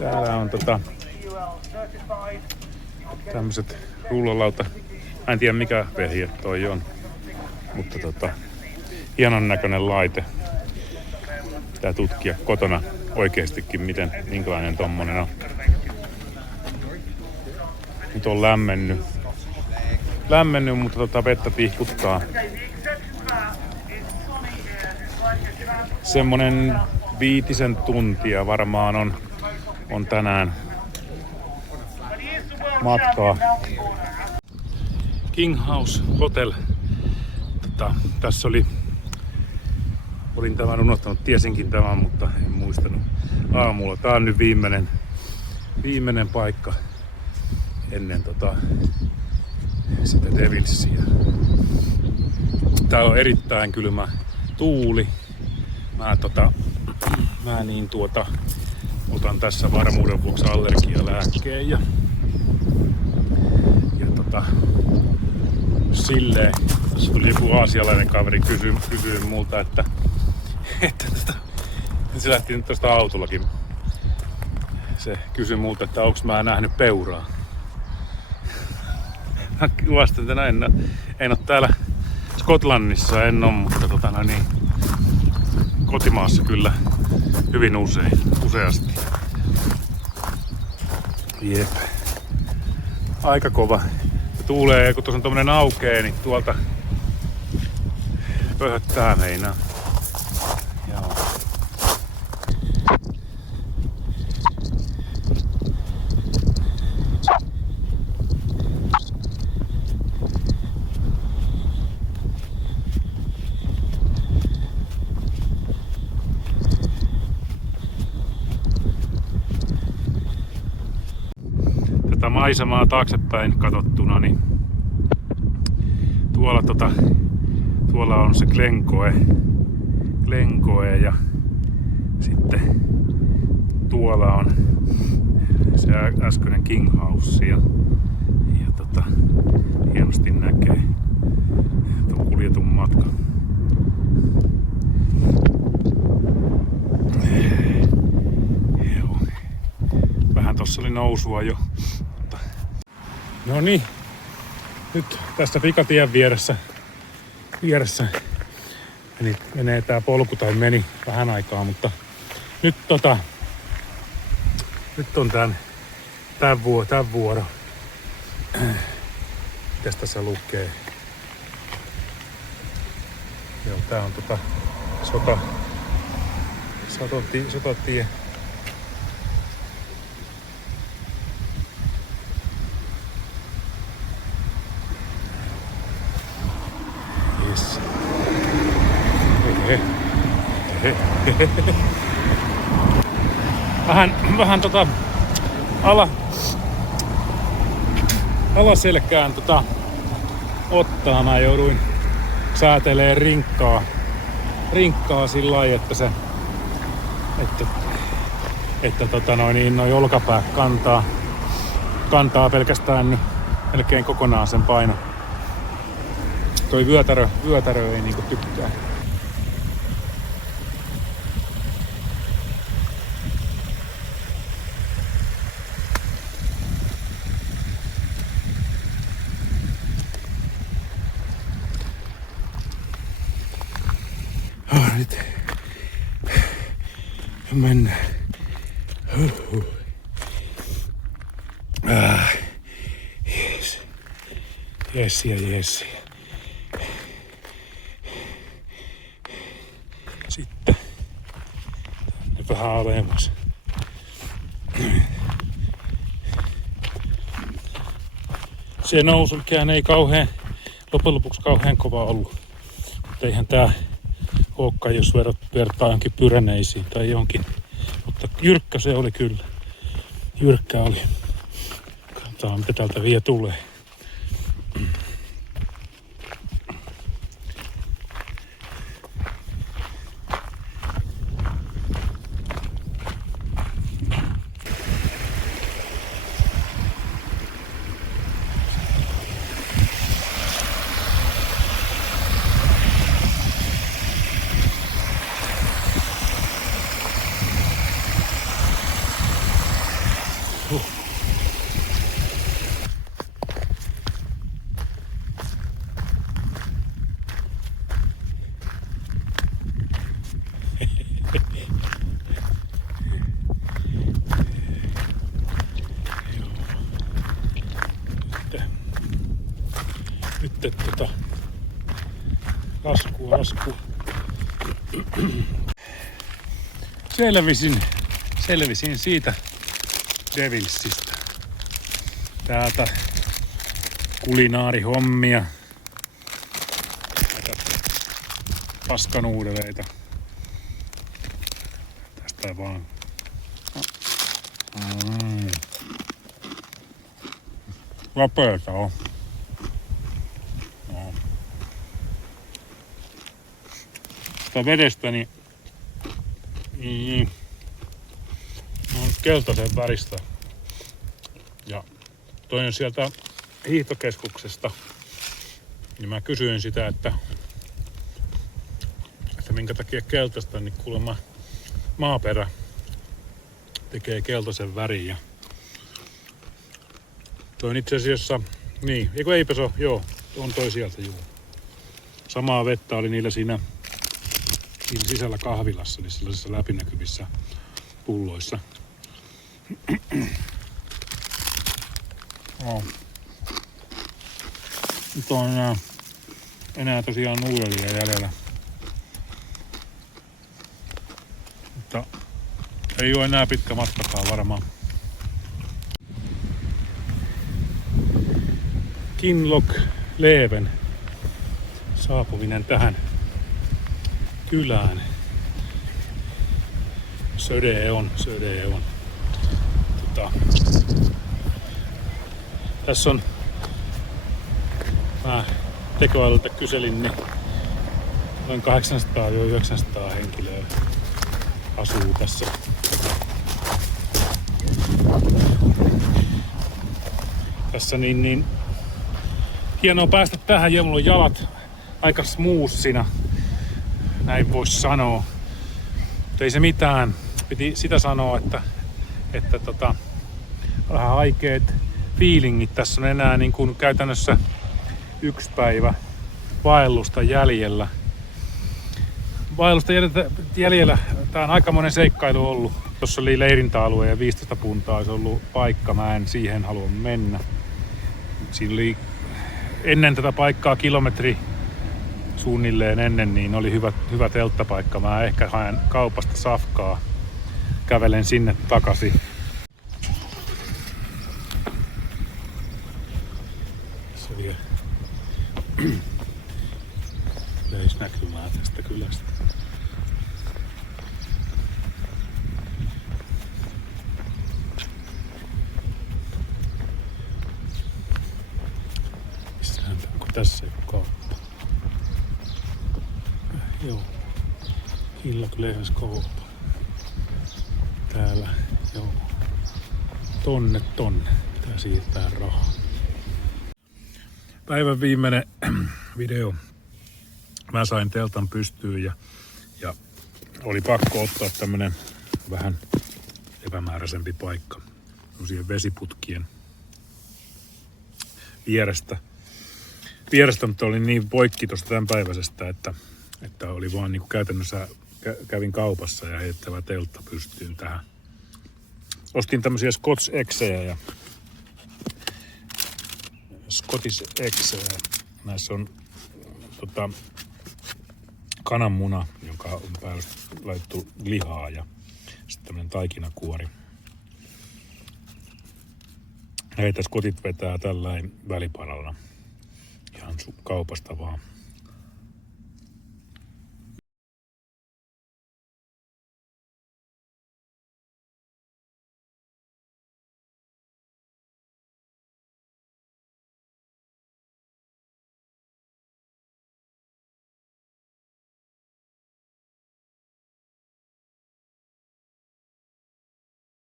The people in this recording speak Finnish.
Täällä on tämmöset rullalauta. Mä en tiedä mikä vehje toi on, mutta hienon näköinen laite. Pitää tutkia kotona oikeestikin, minkälainen tommonen on. Nyt on lämmennyt, mutta vettä tihkuttaa. Semmonen 5 tuntia varmaan on tänään matkaa. King House Hotel. Tässä olin tämän unohtanut, tiesinkin tämän, mutta en muistanut aamulla. Tää on nyt viimeinen paikka ennen sitä Devilsia. Täällä on erittäin kylmä tuuli. Mä otan tässä varmuuden vuoksi allergialääkkeen ja silleen, tässä tuli joku aasialainen kaveri kysyy multa, että se lähti nyt tosta autollakin. Se kysyi multa, että onks mä nähnyt peuraa. Mä vastasin, että en oo täällä Skotlannissa, en oo, mutta kotimaassa kyllä hyvin useasti. Jep. Aika kova. Se tuulee, kun tuossa on tommonen aukee, niin tuolta pöhöttää meinaa. Joo. Tätä maisemaa taaksepäin katsottuna, niin tuolla on se Glencoe ja sitten tuolla on se äskeinen King House ja hienosti näkee tuon kuljetun matka. Joo. Vähän tossa oli nousua jo. No niin, nyt tässä pikatien vieressä menee tää polku, tai meni vähän aikaa, mutta nyt nyt on tän vuoro. Mitäs tässä lukee? Joo, tää on sotatie. Yes. Vähän alaselkään ottaa. Mä jouduin säätelee rinkkaa sillä lailla, että noi olkapäät kantaa pelkästään niin melkein kokonaan sen paino. Toi vyötärö ei niinku tykkää. Nyt mennään. Yes. Sitten vähän alemmas. Se nousulkään ei loppujen lopuksi kauhean kova ollut. Mutta eihän tää olekaan, jos vertaa johonkin Pyreneisiin tai johonkin. Mutta jyrkkä se oli kyllä. Jyrkkä oli. Katsotaan mitä täältä vielä tulee. Nyt laskua. Selvisin siitä Devilsistä. Täältä kulinaarihommia. Näitä paskanuudeleita. Tästä vaan. Vapeeta on. No. Sitä vedestä niin on keltaisen väristä. Ja toin sieltä hiihtokeskuksesta. Niin mä kysyin sitä, että minkä takia keltaista, niin kuulemma maaperä tekee keltaisen värin. Ja toin itse asiassa, niin, eipä se ole, joo, on toi sieltä, joo. Samaa vettä oli niillä siinä sisällä kahvilassa, niin sellaisissa läpinäkyvissä pulloissa. No. Nyt on enää tosiaan nuudelia jäljellä. Mutta ei ole enää pitkä matkakaan varmaan. Kinlochleven saapuminen tähän kylään. Söde on. Tässä on, mä tekoälyltä kyselin, niin noin 800-900 henkilöä asuu tässä. Tässä niin hienoa päästä tähän ja mulla on jalat aika smoothina, näin vois sanoa. Mutta ei se mitään. Piti sitä sanoa, että vähän haikeet fiilingit. Tässä on enää niin kuin käytännössä 1 päivä vaellusta jäljellä. Tää on aikamoinen seikkailu ollut. Tuossa oli leirintäalue ja 15 puntaa olisi ollut paikka. Mä en siihen halua mennä. Siinä oli ennen tätä paikkaa kilometri suunnilleen ennen, niin oli hyvä telttapaikka. Mä ehkä haen kaupasta safkaa. Kävelen sinne takaisin. Se vie yleisnäkymää tästä kylästä. Onko tässä joku kauppa? Joo. Kinlochleven kauppa. Täällä, joo. Tonne. Pitää siirtää rahaa. Päivän viimeinen video. Mä sain teltan pystyyn ja oli pakko ottaa tämmönen vähän epämääräisempi paikka. Sellaisien vesiputkien vierestä, mutta oli niin poikki tuosta tämänpäiväisestä, että oli vaan niin kuin käytännössä kävin kaupassa ja heittävä teltta pystyyn tähän. Ostin tämmösiä Scotch Exejä ja Scottish Exejä. Näissä on kananmuna, jonka on päällä laitettu lihaa ja sitten tämmönen taikinakuori. Heitä Scotit vetää tällain väliparalla. Ihan kaupasta vaan.